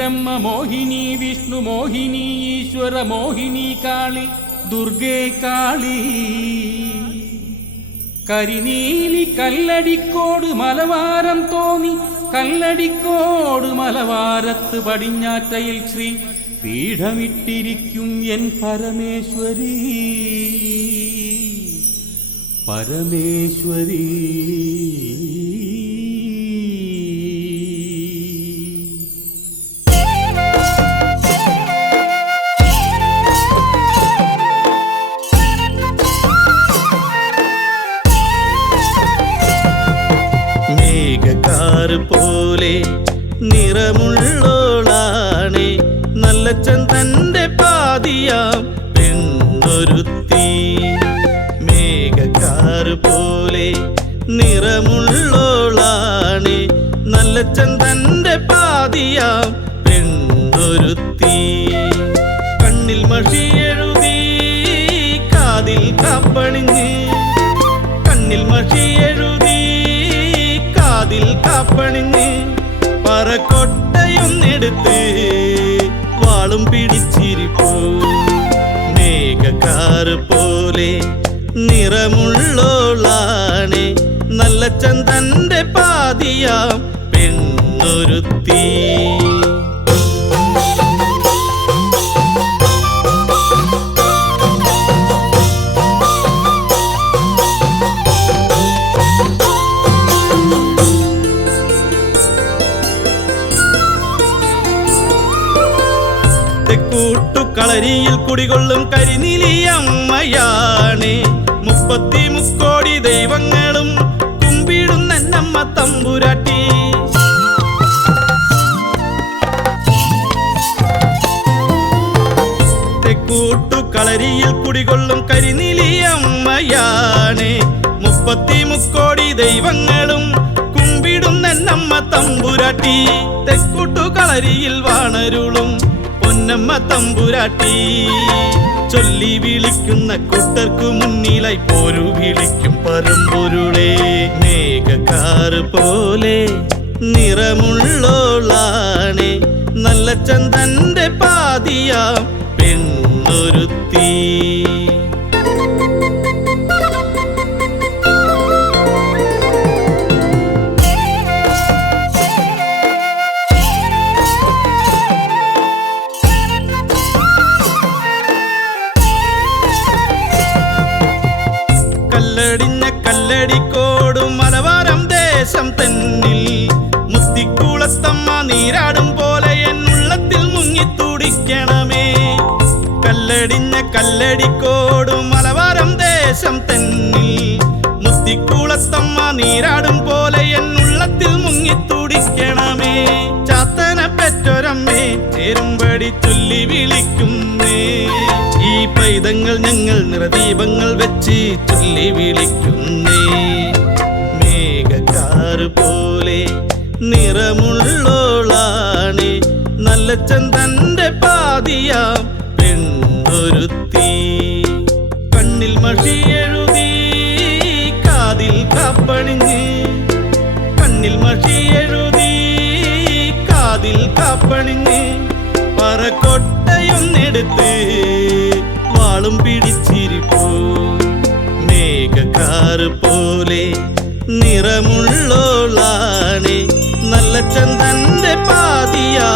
ബ്രഹ്മമോഹിനി വിഷ്ണുമോഹിനി ഈശ്വര മോഹിനി കാളി ദുർഗേ കാളി. കരിനീലി കല്ലടിക്കോട് മലവാരം തോന്നി കല്ലടിക്കോട് മലവാരത്ത് പടിഞ്ഞാറ്റയിൽ ശ്രീ പീഠമിട്ടിരിക്കും എൻ പരമേശ്വരി. പരമേശ്വരി. മേഘക്കാറ് പോലെ നിറമുള്ളോളാണേ. നല്ല ചന്തന്റെ പാതിയാം പെണ്ണൊരുത്തി. മേഘക്കാറ് പോലെ നിറമുള്ളോളാണേ. നല്ല ചന്തന്റെ പാതിയാം പെണ്ണൊരുത്തി. കണ്ണിൽ മഷി എഴുതി കാതിൽ കാപ്പണിഞ്ഞ് കണ്ണിൽ എഴുതി കാതിൽ കാപ്പണിഞ്ഞ് പറക്കൊട്ടയൊന്നെടുത്ത് വാളും പിടിച്ചിരിപ്പോ. മേഘക്കാറ് പോലെ നിറമുള്ളോളാണ്. നല്ല ചന്ദന്റെ പാതിയാം പെണ്ണൊരുത്തി. തെക്കൂട്ടുകളരിയിൽ കുടികൊള്ളും കരിനിലിയമ്മയാണ് മുപ്പത്തി മുക്കോടി ദൈവങ്ങളും കുമ്പിടുന്ന നമ്മ തമ്പുരാട്ടി. തെക്കൂട്ടുകളരിയിൽ കുടികൊള്ളും കരിനിലിയമ്മയാണ് മുപ്പത്തി മുക്കോടി ദൈവങ്ങളും കുമ്പിടുന്ന നമ്മ തമ്പുരാട്ടി. തെക്കൂട്ടുകളരിയിൽ വാണരുളും പൊന്നമ്മ തമ്പുരാട്ടി. ചൊല്ലി വിളിക്കുന്ന കൂട്ടർക്കു മുന്നിലായി പോരു വിളിക്കും പരമ്പൊരുളേ മേഘക്കാറ് പോലെ നിറമുള്ളോളാണ്. നല്ല ചന്ദന്റെ പാതിയാം പെണ്ണൊരുത്തി. കല്ലടിഞ്ഞ കല്ലടിക്കോടും മലബാരം ദേശം തന്നിൽ. മുത്തിക്കുളത്തമ്മ നീരാടും പോലെ എൻ എന്നുള്ളത്തിൽ മുങ്ങിത്തുടിക്കണമേ കല്ലടിഞ്ഞ കല്ലടിക്കോടും മലബാരം ദേശം തന്നിൽ. മുത്തിക്കുളത്തമ്മ നീരാടും പോലെ എന്നുള്ളത്തിൽ ചൊല്ലി വിളിക്കുന്നേ. ഈ പൈതങ്ങൾ ഞങ്ങൾ നിറദീപങ്ങൾ വെച്ച് ചൊല്ലി വിളിക്കുന്നേ. മേഘക്കാറ് പോലെ നിറമുള്ളോളാണ്. നല്ല ചന്തന്റെ പാതിയാം പെണ്ണൊരുത്തി. കണ്ണിൽ മഷി എഴുതി കാതിൽ കാപ്പണിഞ്ഞ്. കണ്ണിൽ മഷി എഴുതി കാതിൽ കാപ്പണിഞ്ഞ്. പറക്കൊട്ടയൊന്നെടുത്ത് വാളും പിടിച്ചിരിപ്പോ. മേഘക്കാറ് പോലെ നിറമുള്ളോളാണ്. നല്ല ചന്തന്റെ പാതിയാ